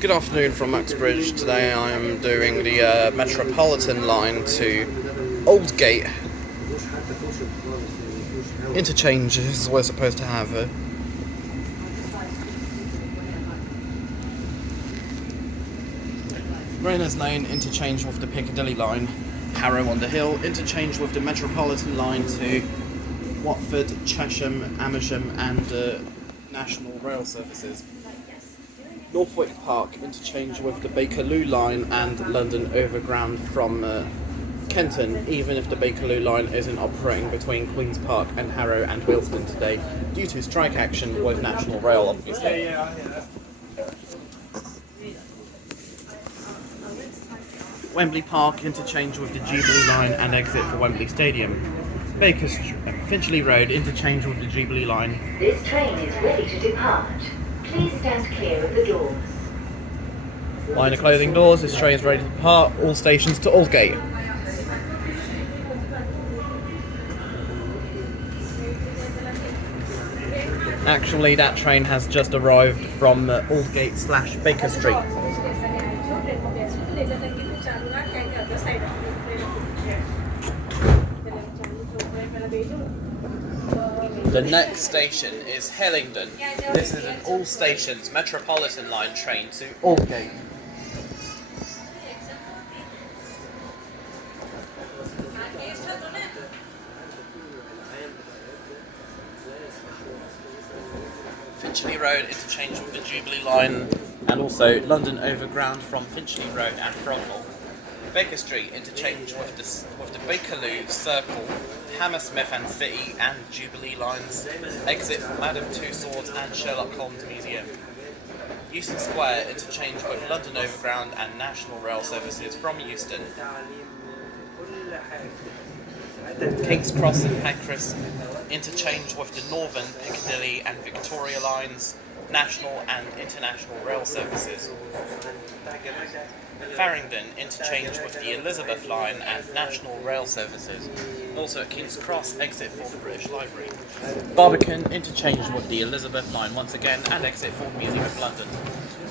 Good afternoon from Uxbridge. Today I am doing the Metropolitan line to Aldgate. Interchange as we're supposed to have. Rayners Lane, interchange with the Piccadilly line. Harrow-on-the-Hill, interchange with the Metropolitan line to Watford, Chesham, Amersham and National Rail Services. Northwick Park, interchange with the Bakerloo line and London Overground from Kenton, even if the Bakerloo line isn't operating between Queen's Park and Harrow and Wealdstone today, due to strike action with National Rail, obviously. Wembley Park, interchange with the Jubilee line and exit for Wembley Stadium. Finchley Road, interchange with the Jubilee line. This train is ready to depart. Please stand clear of the doors. Line of closing doors, this train is ready to depart, all stations to Aldgate. Actually, that train has just arrived from Aldgate / Baker Street. The next station is Hillingdon. This is an all stations Metropolitan line train to Aldgate. Finchley Road, interchange with the Jubilee line and also London Overground from Finchley Road and Frognal. Baker Street, interchange with the Bakerloo, Circle, Hammersmith and City and Jubilee lines, exit for Madame Tussauds and Sherlock Holmes Museum. Euston Square, interchange with London Overground and National Rail Services from Euston. Cross St Pancras, interchange with the Northern, Piccadilly and Victoria lines, National and International Rail Services. Farringdon, interchange with the Elizabeth line and National Rail Services. Also at King's Cross, exit for the British Library. Barbican, interchange with the Elizabeth line once again and exit for the Museum of London.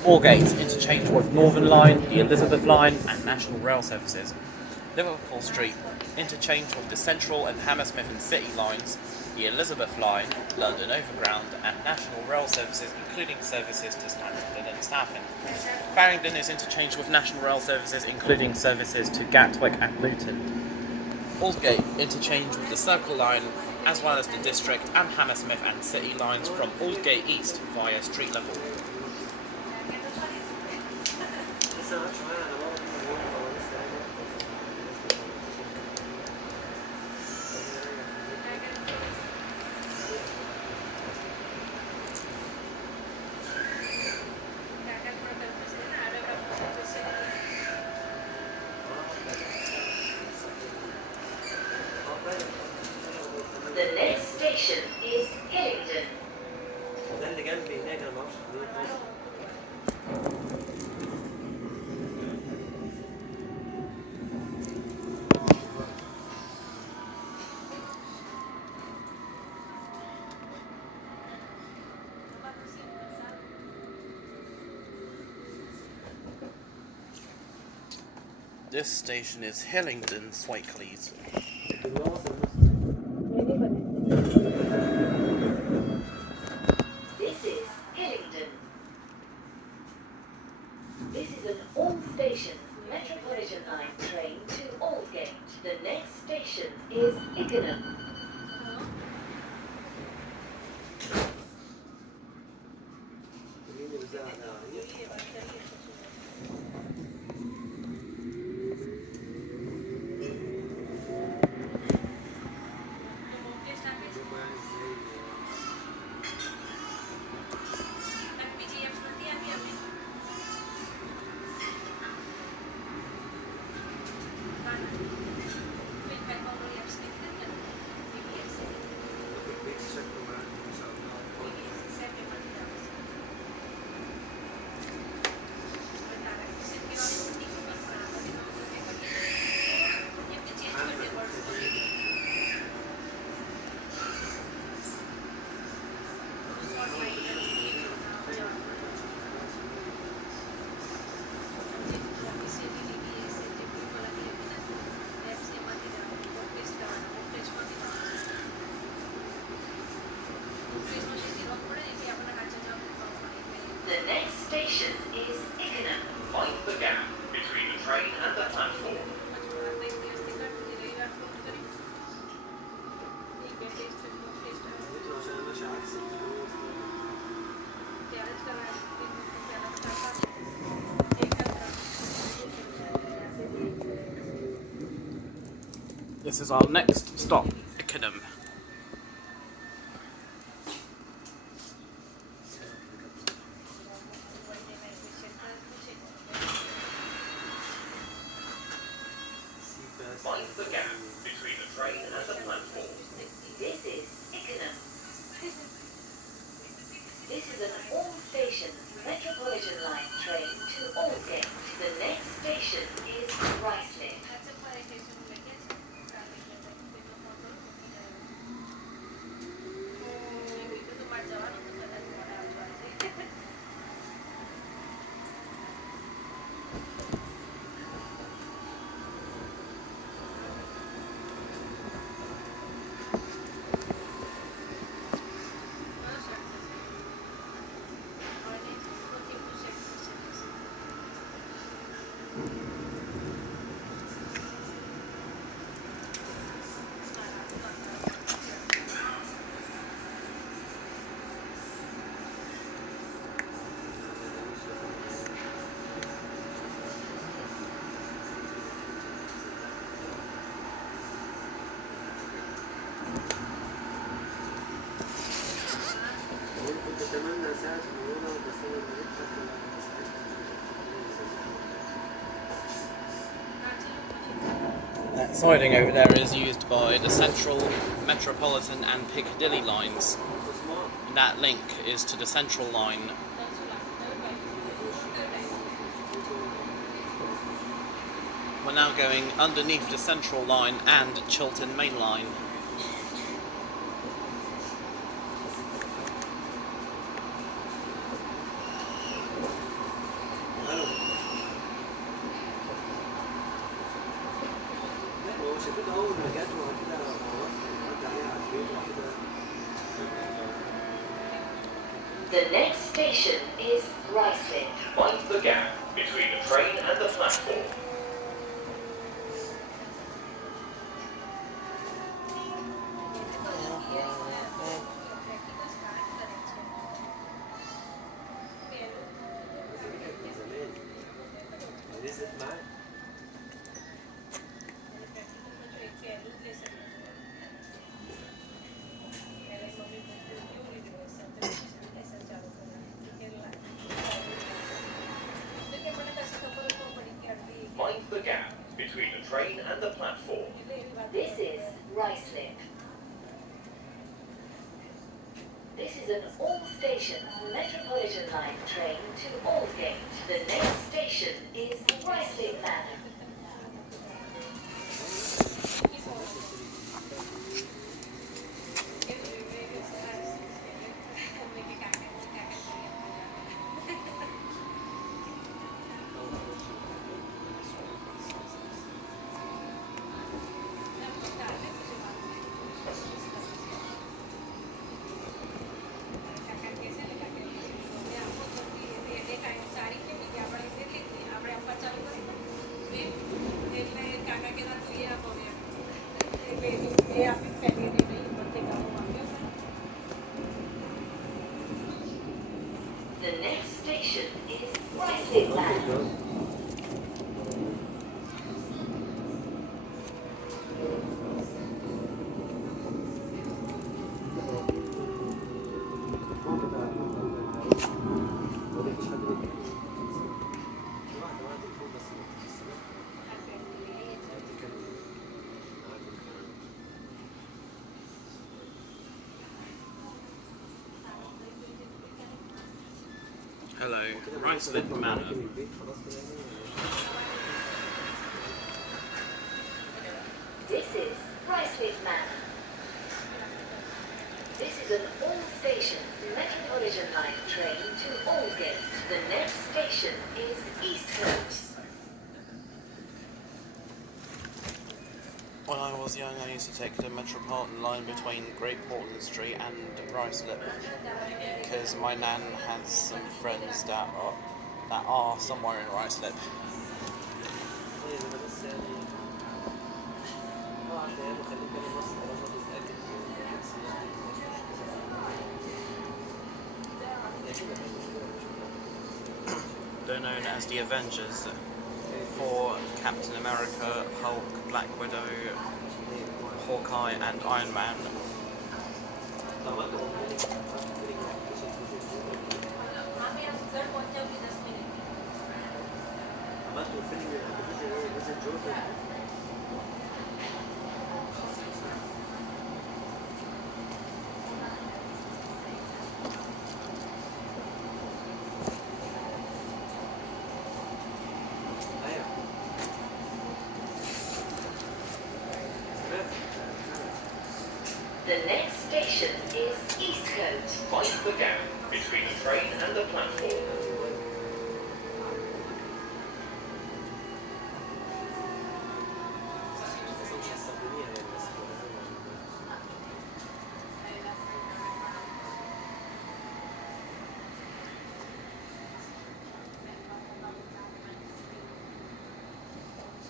Moorgate, interchange with Northern line, the Elizabeth line and National Rail Services. Liverpool Street, interchange with the Central and Hammersmith City lines, the Elizabeth line, London Overground and National Rail Services, including services to Stansaid and Southend. Farringdon is interchanged with National Rail Services, including services to Gatwick and Luton. Aldgate, interchange with the Circle line, as well as the District and Hammersmith and City lines from Aldgate East via street level. The next station is Hillingdon. This station is Hillingdon, Surrey-Quays. This is Hillingdon. This is an all-stations Metropolitan line train to Aldgate. The next station is Ickenham. next station is Ickenham. Mind the gap between the train and the platform. This is our next stop, Ickenham. Mind the gap between the train and the platform. This is Ickenham. This is an all-station Metropolitan line train to Aldgate. The next station is Ruislip. That siding over there is used by the Central, Metropolitan and Piccadilly lines. And that link is to the Central line. We're now going underneath the Central line and Chiltern Main Line. The next station is Ruislip. Mind the gap between the train and the platform. Mind the gap between the train and the platform. This is Ruislip. This is an all-station Metropolitan line train to Aldgate. The next station is Ruislip Manor. The next station is Ruislip Manor. Hello, Ruislip Manor. This is Ruislip Manor. This is an all-station Metropolitan line train to Aldgate. The next station is East Coast. When I was young, I used to take the Metropolitan line between Great Portland Street and Ruislip, because my nan has some friends that are somewhere in Ruislip. They're known as the Avengers for Captain America, Hulk, Black Widow, Hawkeye and Iron Man. The next station is Eastcote. Mind the gap between the train and the platform.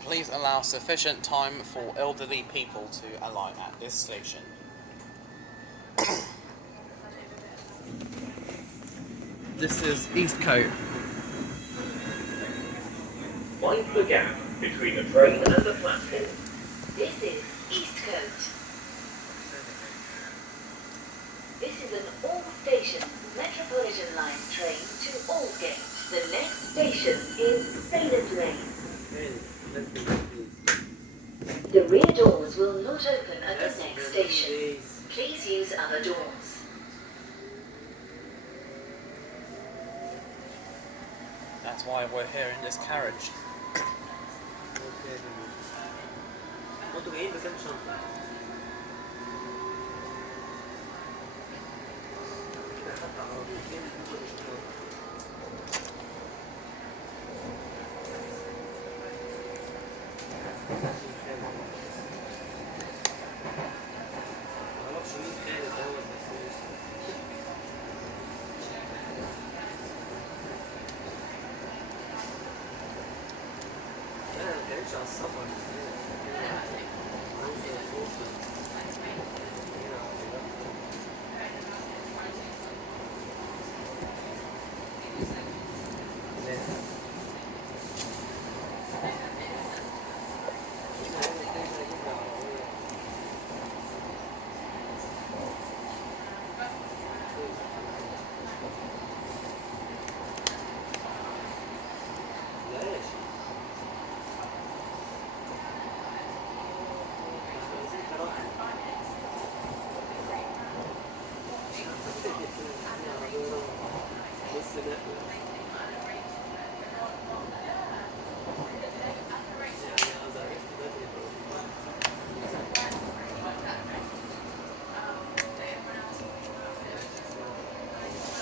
Please allow sufficient time for elderly people to alight at this station. This is Eastcote. Mind the gap between the train and the platform. This is Eastcote. This is an all-station Metropolitan line train to Aldgate. The next station is Rayners Lane. The rear doors will not open at the next station. Please use other doors. That's why we're here in this carriage.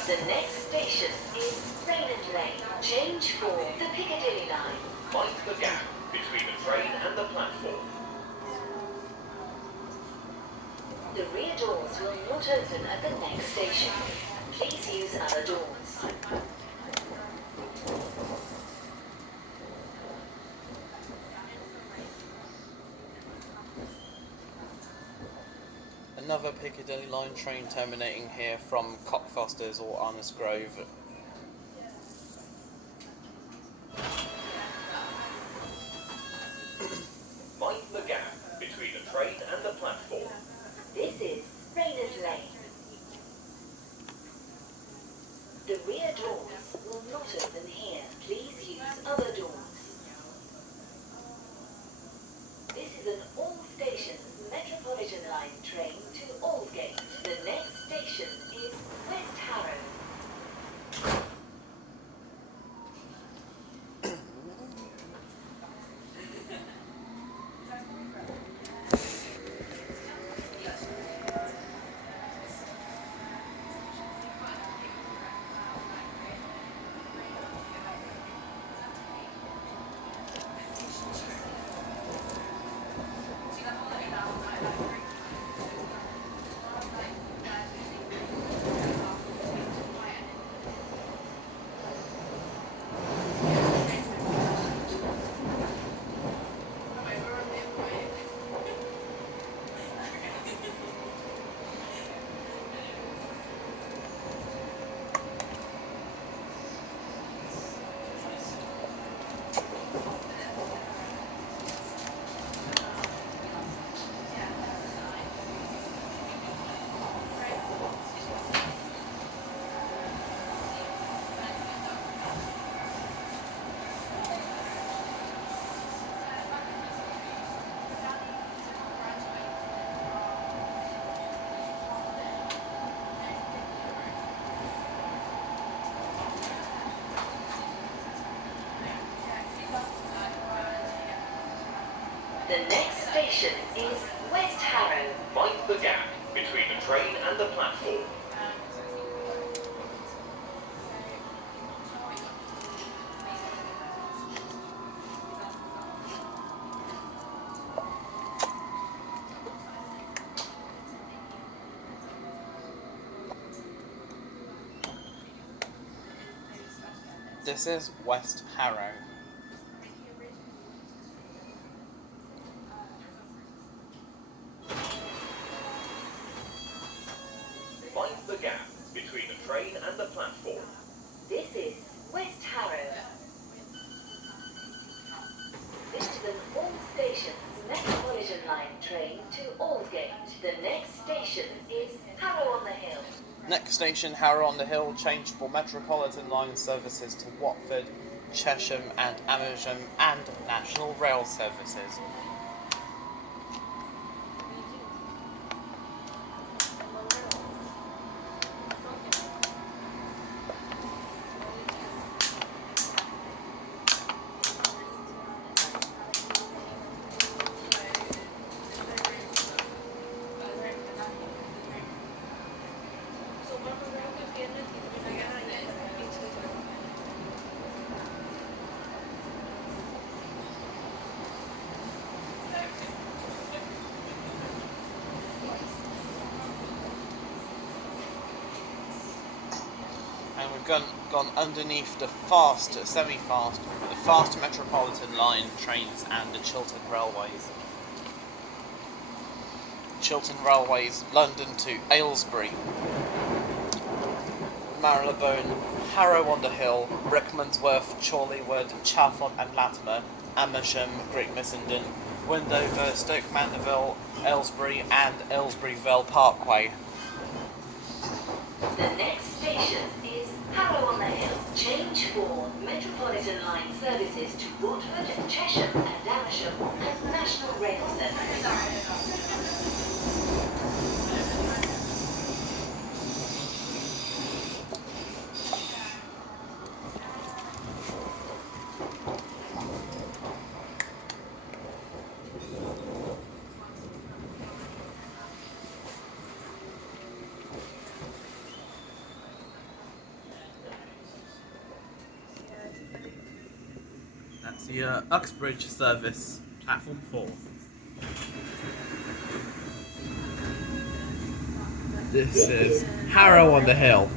The next station is Rayners Lane. Change for the Piccadilly line. Mind the gap between the train and the platform. The rear doors will not open at the next station. Please use other doors. Another Piccadilly line train terminating here from Cockfosters or Honest Grove. Mind the gap between the train and the platform. This is Rayners Lane. The rear doors will not open here. Please use other doors. This is an all-station Metropolitan line train to Aldgate. The next station is West Harrow. The next station is West Harrow. Mind the gap between the train and the platform. This is West Harrow. Mind the gap between the train and the platform. This is West Harrow. This is an all stations Metropolitan line train to Aldgate. The next station is Harrow-on-the-Hill. Next station, Harrow-on-the-Hill, changed for Metropolitan line services to Watford, Chesham and Amersham and National Rail services. And we've gone underneath the fast, semi-fast, the fast Metropolitan line trains and the Chiltern Railways. Chiltern Railways, London to Aylesbury, Marylebone, Harrow-on-the-Hill, Rickmansworth, Chorleywood, Chalfont and Latimer, Amersham, Great Missenden, Wendover, Stoke Mandeville, Aylesbury and Aylesbury Vale Parkway. The next station is Harrow-on-the-Hill. Change for Metropolitan line services to Watford, Chesham and Amersham and National Rail services. That's the Uxbridge service, platform 4. This is Harrow-on-the-Hill.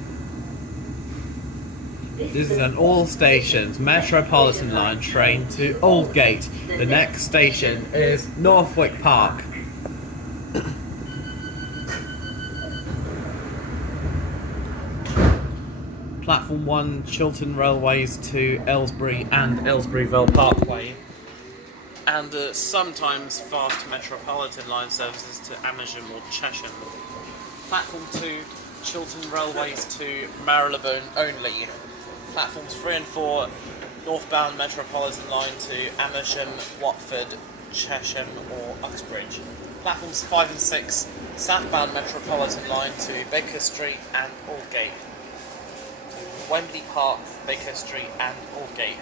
This is an all stations Metropolitan line train to Aldgate. The next station is Northwick Park. Platform 1, Chiltern Railways to Aylesbury and Aylesbury Vale Parkway. And sometimes fast Metropolitan line services to Amersham or Chesham. Platform 2, Chiltern Railways to Marylebone only. Platforms 3 and 4, northbound Metropolitan line to Amersham, Watford, Chesham or Uxbridge. Platforms 5 and 6, southbound Metropolitan line to Baker Street and Aldgate. Wembley Park, Baker Street and Aldgate.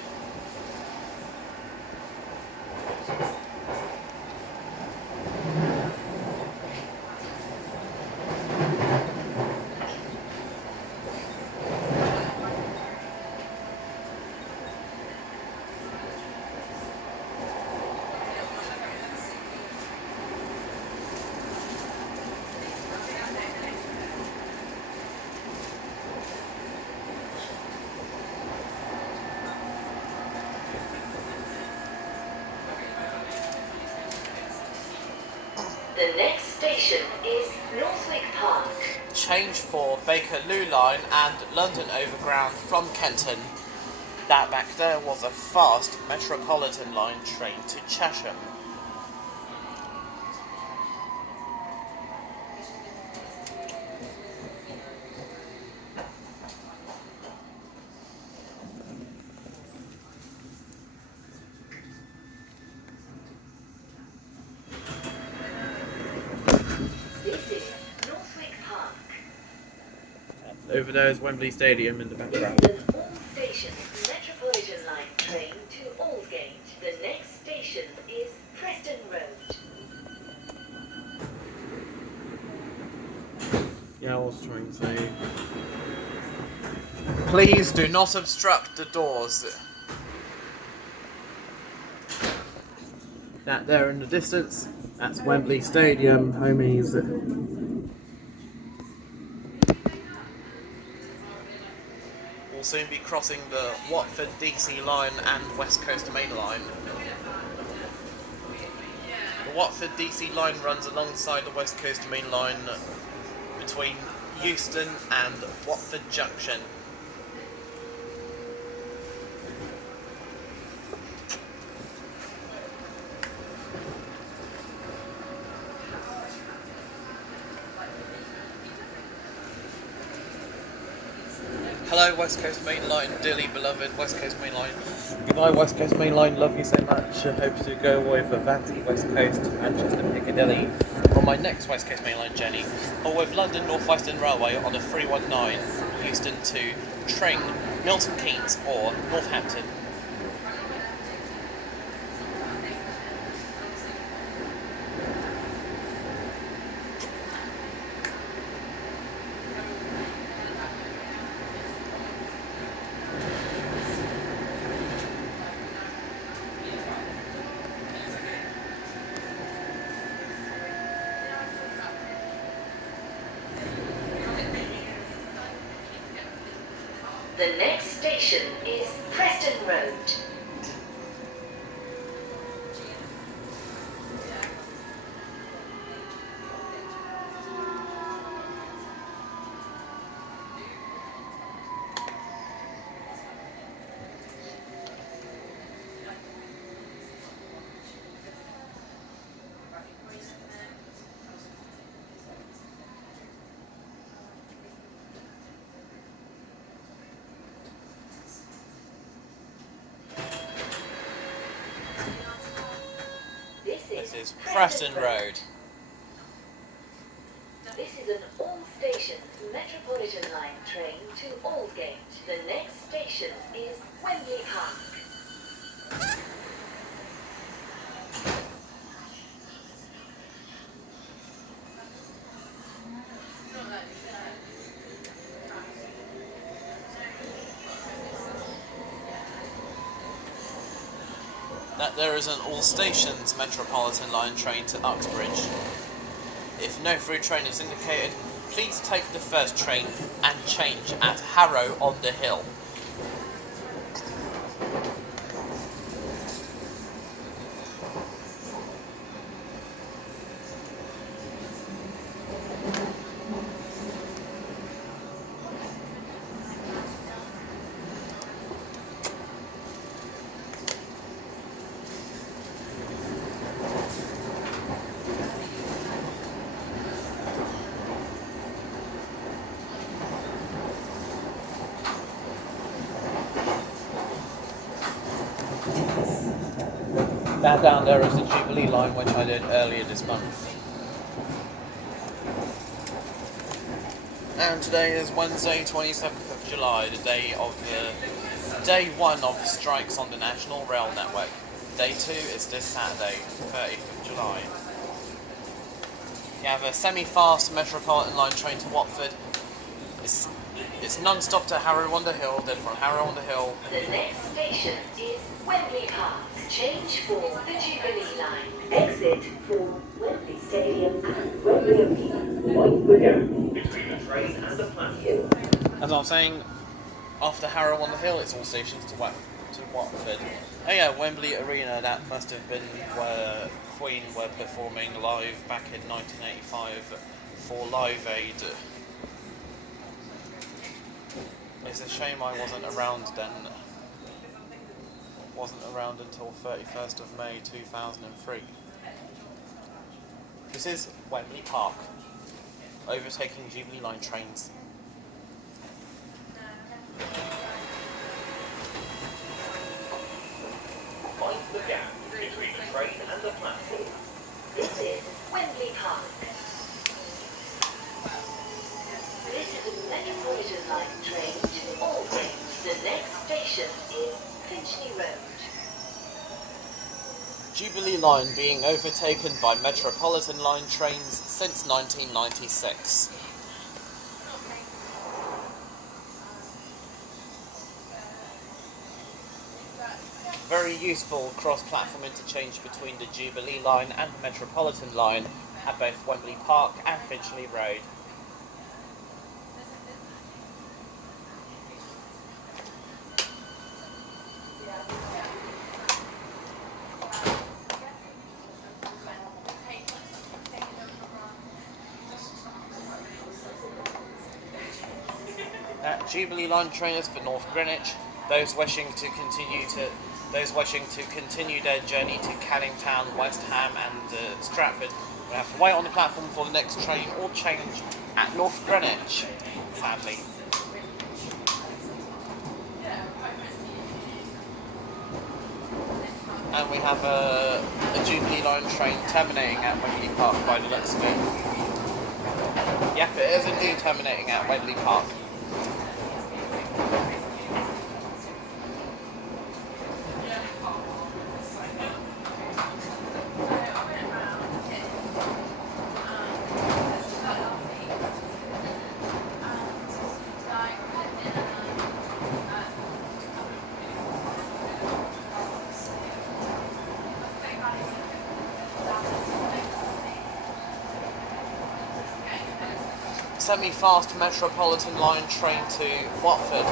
The next station is Northwick Park. Change for Bakerloo line and London Overground from Kenton. That back there was a fast Metropolitan line train to Chesham. Over there is Wembley Stadium in the background. This is an all-station Metropolitan line train to Aldgate. The next station is Preston Road. Please do not obstruct the doors. That there in the distance, that's Wembley Stadium, homies. We'll soon be crossing the Watford DC line and West Coast Main line. The Watford DC line runs alongside the West Coast Main line between Euston and Watford Junction. Hello West Coast Main Line, dearly beloved West Coast Main Line. Goodbye West Coast Main Line, love you so much. I hope to go away for Vanty, West Coast, Manchester, Piccadilly on my next West Coast Main Line journey, or with London North Western Railway on the 319 from Euston to Tring, Milton Keynes or Northampton. The next station is Preston Road. This is Preston Road. This is an all-station Metropolitan line train to Aldgate. The next station is Wembley Park. That there is an all-stations Metropolitan line train to Uxbridge. If no through train is indicated, please take the first train and change at Harrow-on-the-Hill. That down there is the Jubilee line, which I did earlier this month. And today is Wednesday, 27th of July, the day one of strikes on the National Rail Network. Day 2 is this Saturday, 30th of July. You have a semi-fast Metropolitan line train to Watford. It's non-stop to Harrow-on-the-Hill, then from Harrow-on-the-Hill. The next station is Wembley Park. Change for the Jubilee line. Exit for Wembley Stadium and Wembley Arena. Mind the gap between the train and the platform. As I was saying, after Harrow-on-the-Hill, it's all stations to Watford. Oh yeah, Wembley Arena, that must have been where Queen were performing live back in 1985 for Live Aid. It's a shame I wasn't around then. Wasn't around until 31st of May 2003. This is Wembley Park, overtaking Jubilee line trains. Mind the gap between the train and the platform. This is Wembley Park. This is a Metropolitan line train to Aldgate. The next station is Finchley Road. Jubilee line being overtaken by Metropolitan line trains since 1996. Very useful cross-platform interchange between the Jubilee line and the Metropolitan line at both Wembley Park and Finchley Road. Jubilee line trainers for North Greenwich. Those wishing to continue their journey to Canning Town, West Ham, and Stratford will have to wait on the platform for the next train or change at North Greenwich. Sadly. And we have a Jubilee line train terminating at Wembley Park by the looks of it. Yep, it is indeed terminating at Wembley Park. Semi-fast Metropolitan line train to Watford.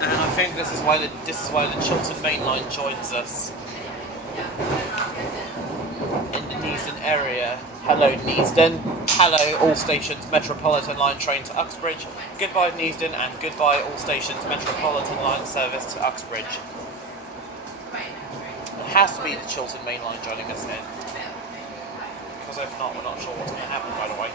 I think this is why the Chiltern Main Line joins us in the Neasden area. Hello Neasden. Hello all stations Metropolitan line train to Uxbridge. Goodbye Neasden and goodbye all stations Metropolitan line service to Uxbridge. It has to be the Chiltern Main Line joining us in, because if not, we're not sure what's going to happen, by the way.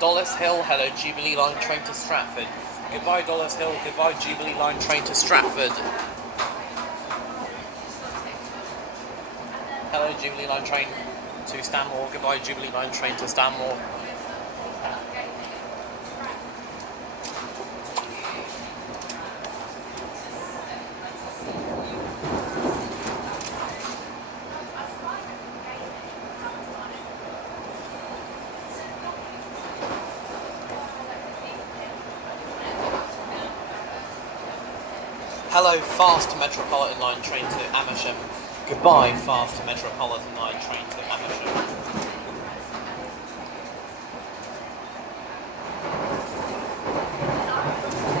Dollis Hill, hello Jubilee line train to Stratford. Goodbye Dollis Hill, goodbye Jubilee line train to Stratford. Hello Jubilee line train to Stanmore, goodbye Jubilee line train to Stanmore. Hello, fast Metropolitan line train to Amersham. Goodbye, fast Metropolitan line train to Amersham.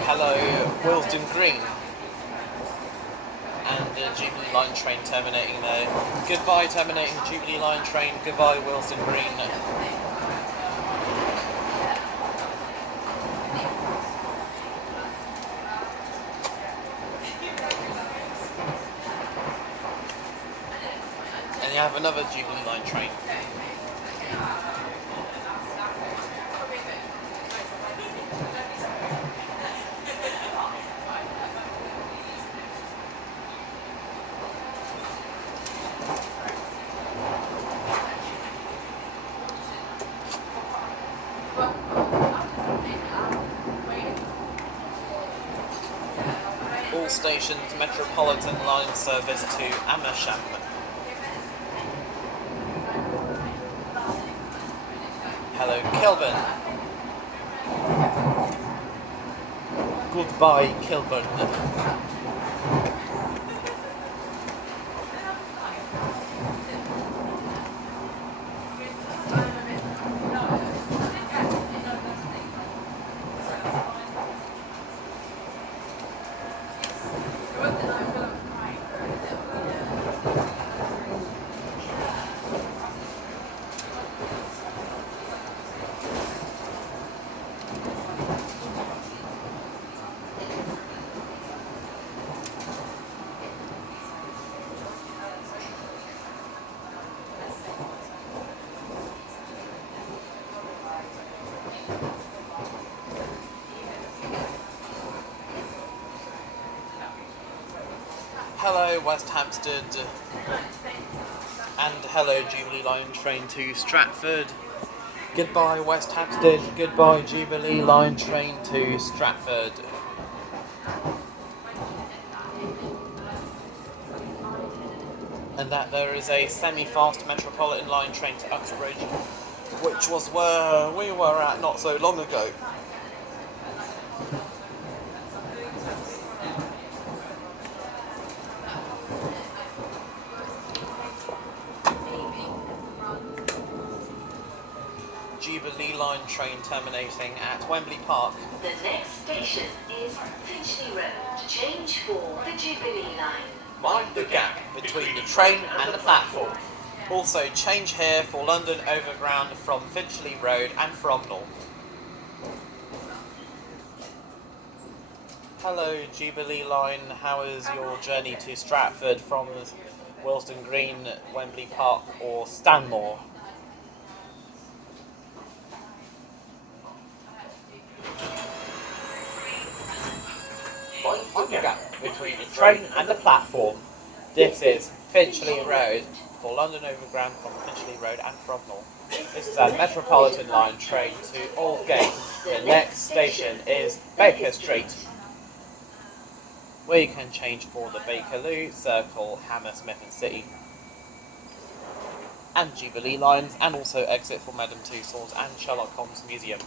Hello, Willesden Green. And the Jubilee line train terminating there. Goodbye, terminating Jubilee line train. Goodbye, Willesden Green. You have another Jubilee line train. All stations Metropolitan line service to Amersham. hello Kilburn. Goodbye Kilburn. Hello West Hampstead, and hello Jubilee Line train to Stratford. Goodbye West Hampstead, goodbye Jubilee Line train to Stratford. And that there is a semi-fast Metropolitan line train to Uxbridge, which was where we were at not so long ago. Jubilee Line train terminating at Wembley Park. The next station is Finchley Road. Change for the Jubilee Line. Mind the gap between the train and the platform. Also change here for London Overground from Finchley Road and Frognal. Hello Jubilee Line, how is your journey to Stratford from Willesden Green, Wembley Park or Stanmore? Mind the gap between the train and the platform. This is Finchley Road for London Overground from Finchley Road and Frognal. This is a Metropolitan line train to Aldgate. The next station is Baker Street, where you can change for the Bakerloo, Circle, Hammersmith City and Jubilee lines, and also exit for Madame Tussauds and Sherlock Holmes Museum.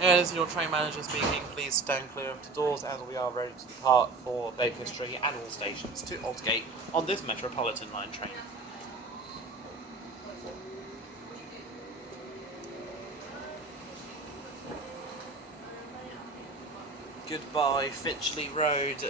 This is your train manager speaking. Please stand clear of the doors as we are ready to depart for Baker Street and all stations to Aldgate on this Metropolitan line train. Goodbye Finchley Road.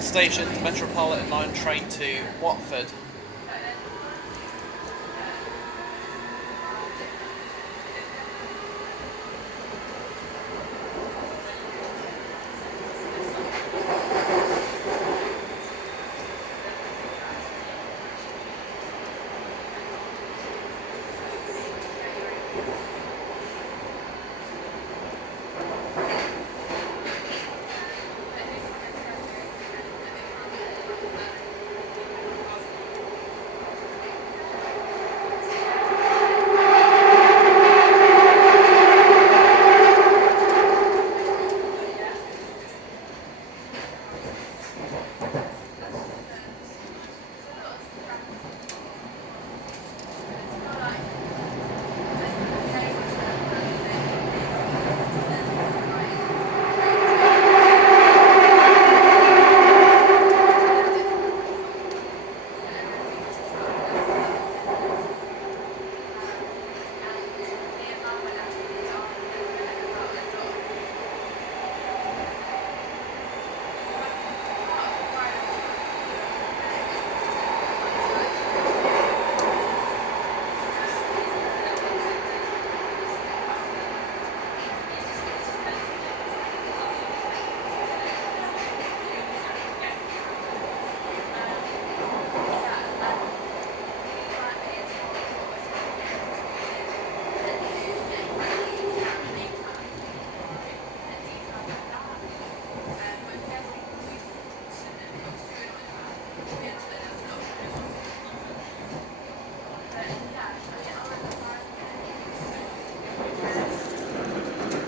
Stations Metropolitan line train to Watford.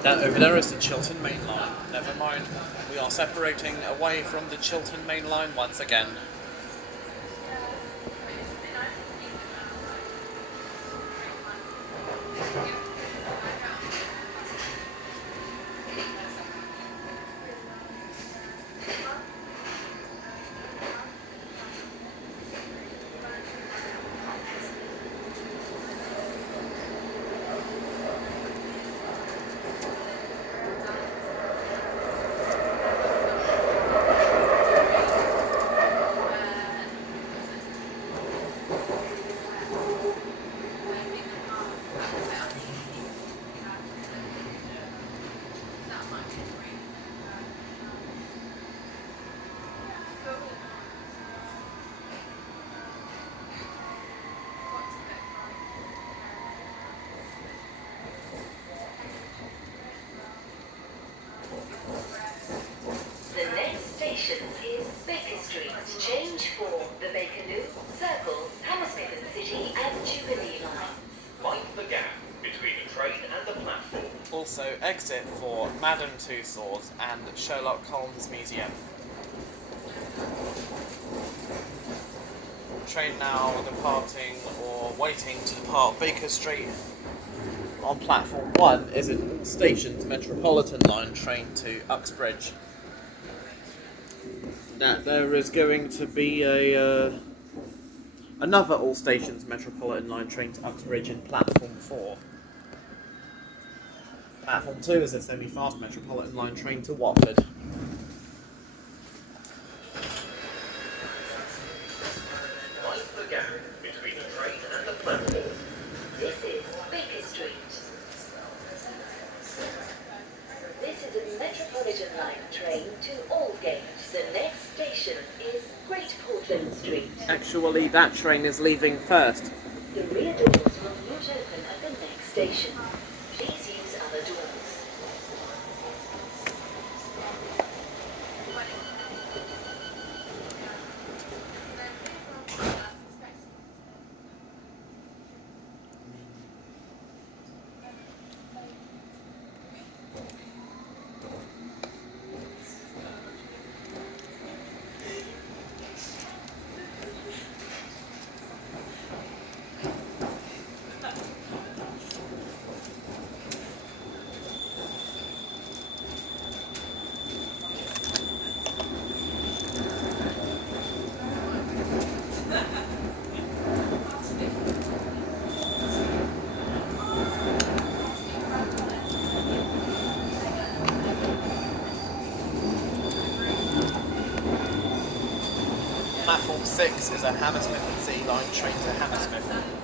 That over there is the Chiltern Main Line. Never mind, we are separating away from the Chiltern Main Line once again. The next station is Baker Street. Change for the Bakerloo, Circle, Hammersmith City and Jubilee lines. Mind the gap between the train and the platform. Also exit for Madame Tussauds and Sherlock Holmes Museum. Train now departing or waiting to depart Baker Street. On platform 1 is an all stations Metropolitan line train to Uxbridge. That there is going to be another all stations Metropolitan line train to Uxbridge in platform 4. Platform 2 is a semi-fast Metropolitan line train to Watford. Mind the gap between the train and the platform. This is Baker Street. This is a Metropolitan line train to Aldgate. The next station is Great Portland Street. Actually, that train is leaving first. The rear doors will not open at the next station. Please use other doors. Platform 6 is a Hammersmith and City line train to Hammersmith.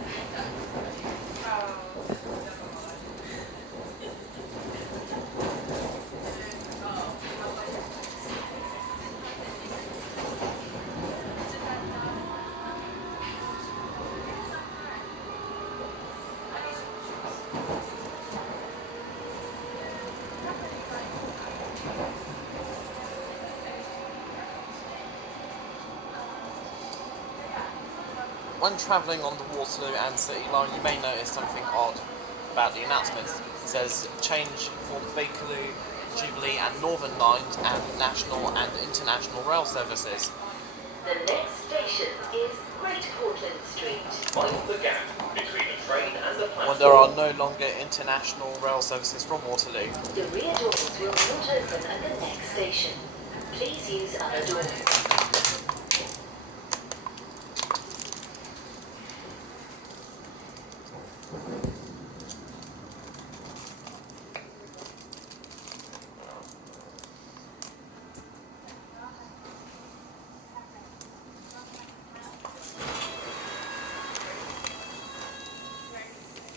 When travelling on the Waterloo and City line, you may notice something odd about the announcements. It says change for Bakerloo, Jubilee and Northern lines and national and international rail services. The next station is Great Portland Street. Mind the gap between the train and the platform. When there are no longer international rail services from Waterloo. The rear doors will not open at the next station. Please use other doors.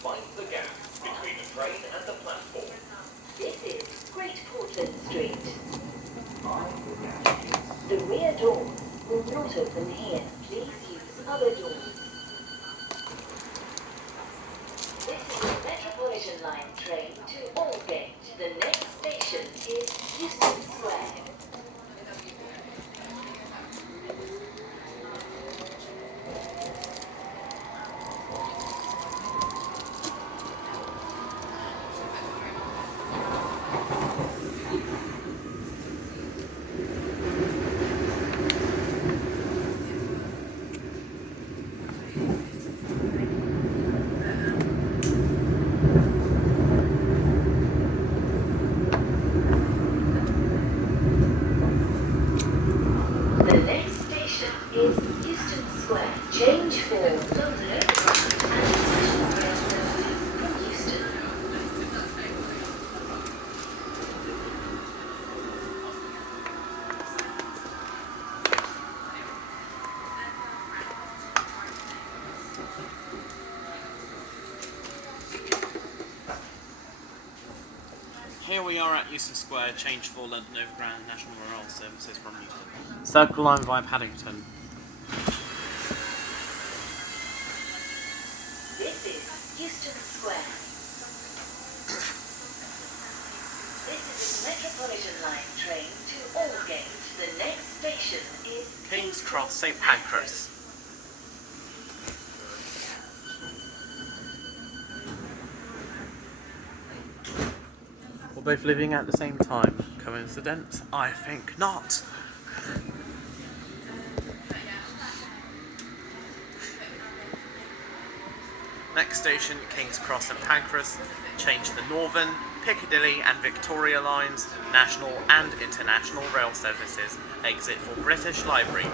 Mind the gap between the train and the platform. This is Great Portland Street. The rear doors will not open here. Please use other doors. This is a Metropolitan line train to Aldgate. The next station is Euston Square. Here we are at Euston Square, change for London Overground National Rail Services from Euston. Circle line via Paddington. This is Euston Square. This is a Metropolitan line train to Aldgate. The next station is King's Cross St Pancras. We're both living at the same time. Coincidence? I think not. Next station, King's Cross St Pancras. Change the Northern, Piccadilly and Victoria lines, national and international rail services. Exit for British Library.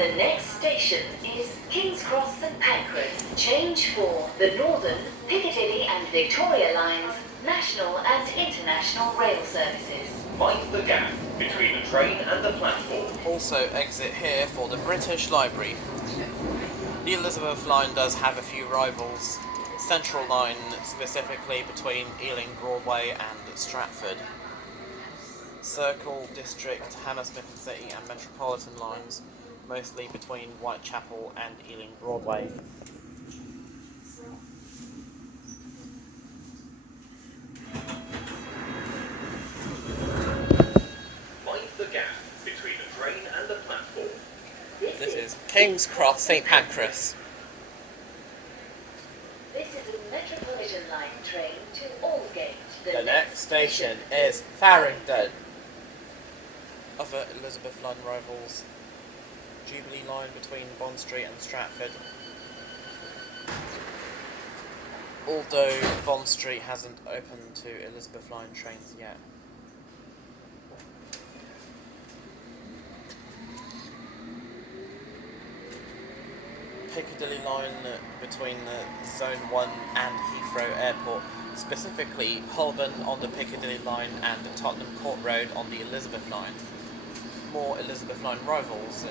The next station is King's Cross St Pancras. Change for the Northern, Piccadilly and Victoria lines, national and international rail services. Mind the gap between the train and the platform. Also exit here for the British Library. The Elizabeth line does have a few rivals. Central line specifically between Ealing Broadway and Stratford. Circle, District, Hammersmith City and Metropolitan lines mostly between Whitechapel and Ealing Broadway. Mind the gap between the train and the platform. This is King's Cross St Pancras. This is a Metropolitan line train to Aldgate. The next station is Farringdon. Other Elizabeth line rivals. Jubilee line between Bond Street and Stratford. Although Bond Street hasn't opened to Elizabeth line trains yet. Piccadilly line between Zone 1 and Heathrow Airport, specifically Holborn on the Piccadilly line and Tottenham Court Road on the Elizabeth line. More Elizabeth line rivals.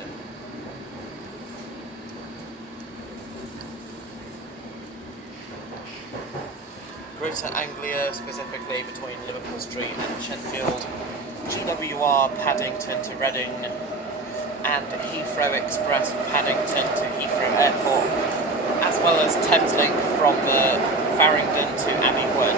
Greater Anglia, specifically between Liverpool Street and Sheffield, GWR Paddington to Reading, and Heathrow Express Paddington to Heathrow Airport, as well as Thameslink from the Farringdon to Abbey Wood.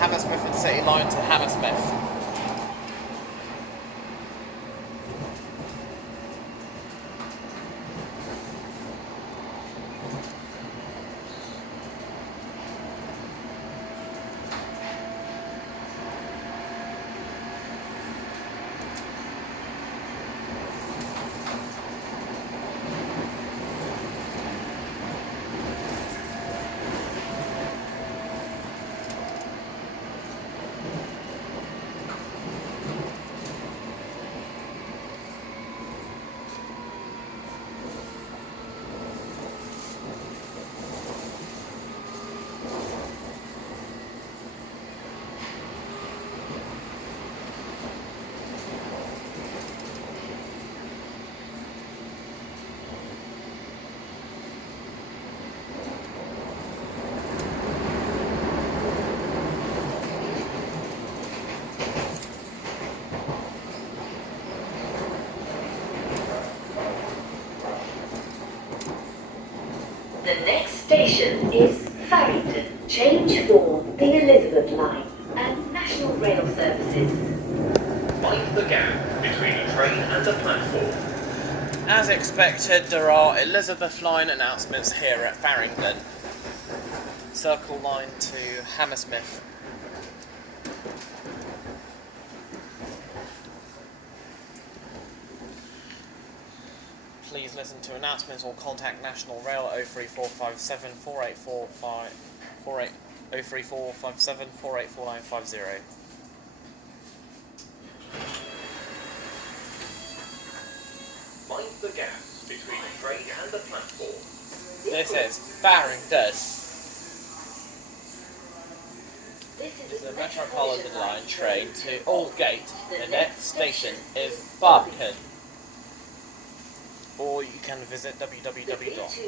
Hammersmith and City line to Hammersmith. The next station is Farringdon. Change for the Elizabeth line and national rail services. Mind the gap between the train and the platform. As expected, there are Elizabeth line announcements here at Farringdon. Circle line to Hammersmith. Please listen to announcements or contact National Rail 03457 4845 03457 484950. Mind the gaps between the train and the platform. This is Farringdon. This This is the Metropolitan line train to Aldgate. The next station is Barking. Or you can visit The rear two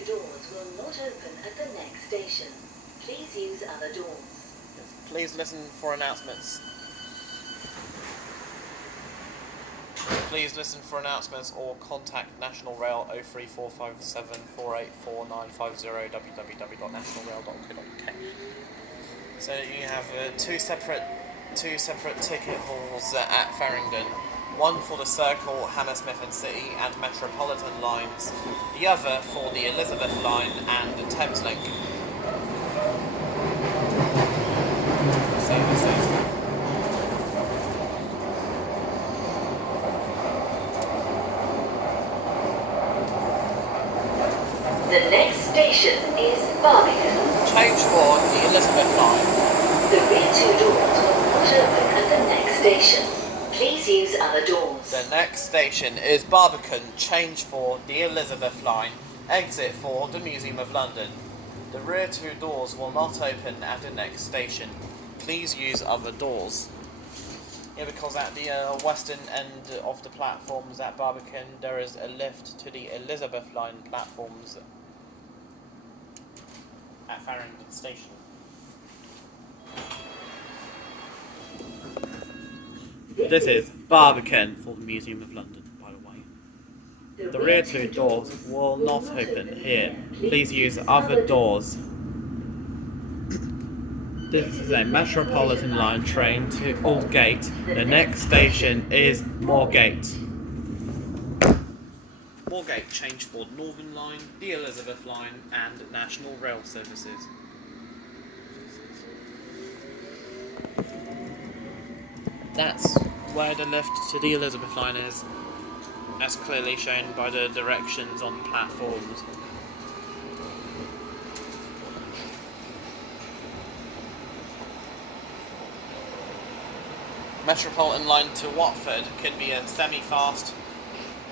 doors will not open at the next station. Please use other doors. Please listen for announcements. Please listen for announcements or contact National Rail 03457 484950 www.nationalrail.co.uk. So you have two separate ticket halls at Farringdon. One for the Circle, Hammersmith and City and Metropolitan lines. The other for the Elizabeth line and the Thameslink. Services. The next station is Barking. Change for the Elizabeth line. The rear two doors will not open at the next station. Please use other doors. The next station is Barbican. Change for the Elizabeth line. Exit for the Museum of London. The rear two doors will not open at the next station. Please use other doors. Yeah, because at the western end of the platforms at Barbican, there is a lift to the Elizabeth line platforms at Farringdon Station. This is Barbican for the Museum of London, by the way. The rear two doors will not open here. Please use other doors. This is a Metropolitan line train to Aldgate. The next station is Moorgate. Moorgate change for Northern Line, the Elizabeth line and National Rail services. That's where the lift to the Elizabeth line is, as clearly shown by the directions on the platforms. Metropolitan line to Watford could be a semi-fast.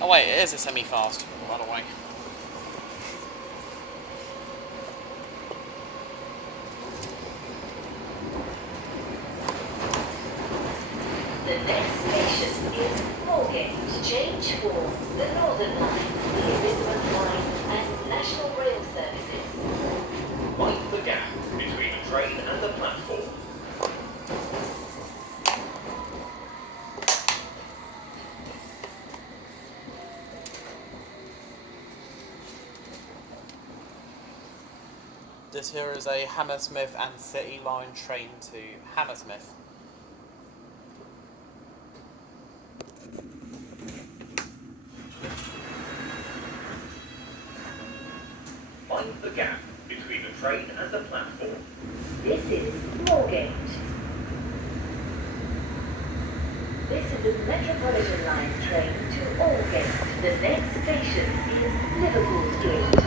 Oh wait, it is a semi-fast, by the way. The next station is Moorgate. Change for the Northern Line, the Elizabeth Line and National Rail services. Mind the gap between the train and the platform. This here is a Hammersmith and City line train to Hammersmith. Mind the gap between the train and the platform. This is Moorgate. This is a Metropolitan line train to Aldgate. The next station is Liverpool Street.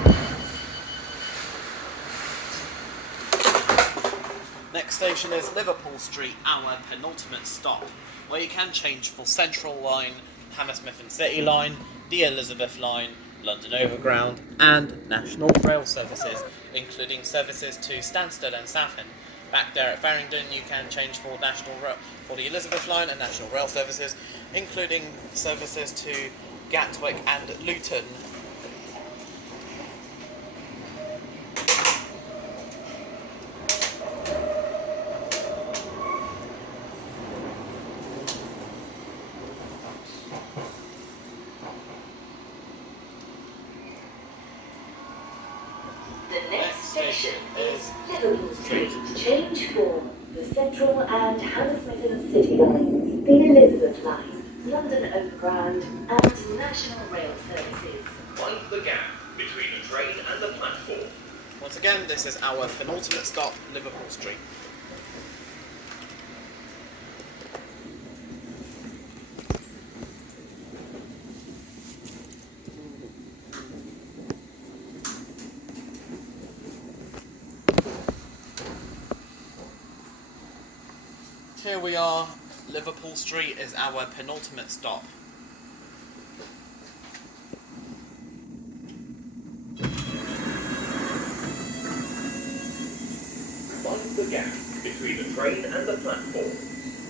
Next station is Liverpool Street, our penultimate stop, where you can change for Central Line, Hammersmith and City line, the Elizabeth line, London Overground and National Rail services, including services to Stansaid and Southend. Back there at Farringdon you can change for for the Elizabeth line and National Rail services, including services to Gatwick and Luton. The next station is Liverpool Street. Change for the Central and Hammersmith City lines, the Elizabeth line, London Overground and National Rail services. Mind the gap between the train and the platform. Once again, this is our penultimate stop, Liverpool Street. Here we are. Liverpool Street is our penultimate stop. Mind the gap between the train and the platform.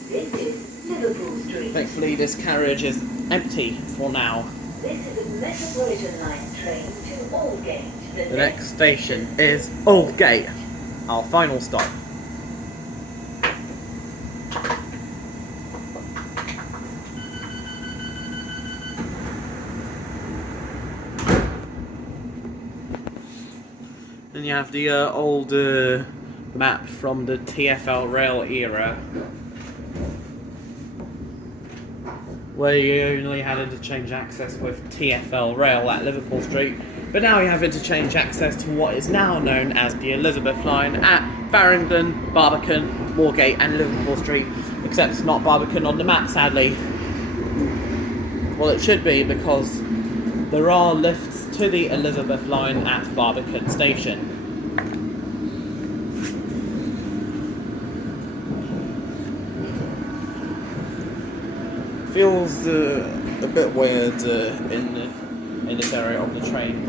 This is Liverpool Street. Thankfully, this carriage is empty for now. This is a Metropolitan line train to Aldgate. The next station is Aldgate, our final stop. Then you have the old map from the TfL rail era, where you only had interchange access with TfL rail at Liverpool Street, but now you have interchange access to what is now known as the Elizabeth line at Farringdon, Barbican, Moorgate and Liverpool Street, except it's not Barbican on the map, sadly. Well, it should be, because there are lifts to the Elizabeth line at Barbican Station. Feels a bit weird in this area of the train.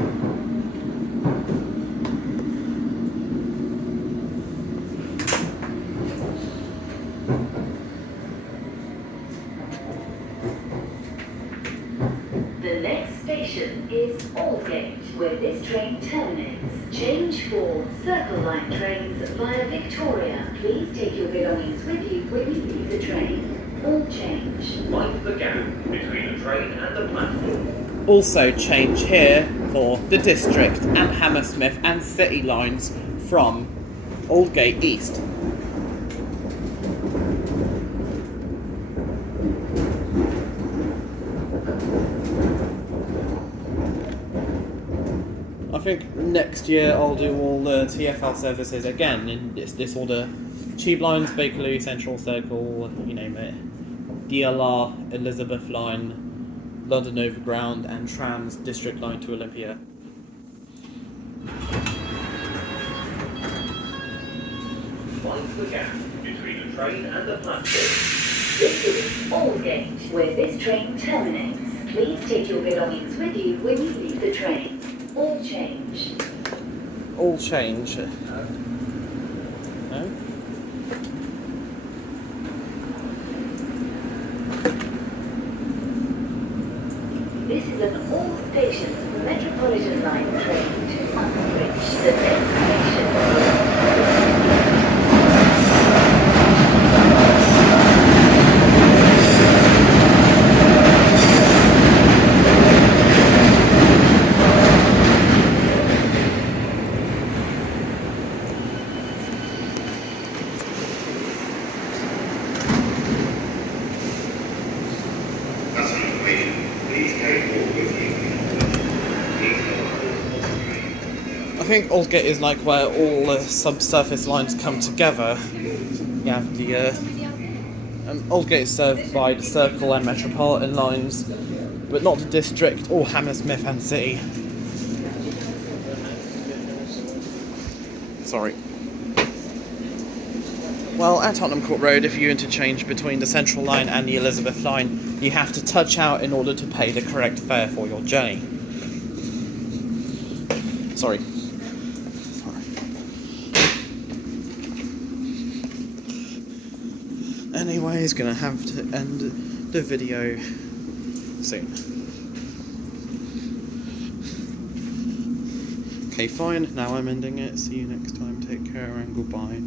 The next station is Aldgate, where this train terminates. Change for Circle Line trains via Victoria. Please take your belongings with you when you leave the train. All change. Mind the gap between the train and the platform. Also change here for the District and Hammersmith and City lines from Aldgate East. I think next year I'll do all the TfL services again in this order. Tube lines, Bakerloo, Central Circle, you name it. DLR, Elizabeth line, London Overground and Trams District line to Olympia. Mind the gap between the train and the platform. This is Aldgate, where this train terminates. Please take your belongings with you when you leave the train. All change. All change. No? This is an all-station Metropolitan line train to Uxbridge. The next station. I think Aldgate is like where all the subsurface lines come together. You have the Aldgate is served by the Circle and Metropolitan lines, but not the District or Hammersmith and City. Sorry. Well, at Tottenham Court Road, if you interchange between the Central line and the Elizabeth line, you have to touch out in order to pay the correct fare for your journey. Sorry. Anyways, gonna have to end the video soon. Okay, fine, now I'm ending it. See you next time. Take care and goodbye.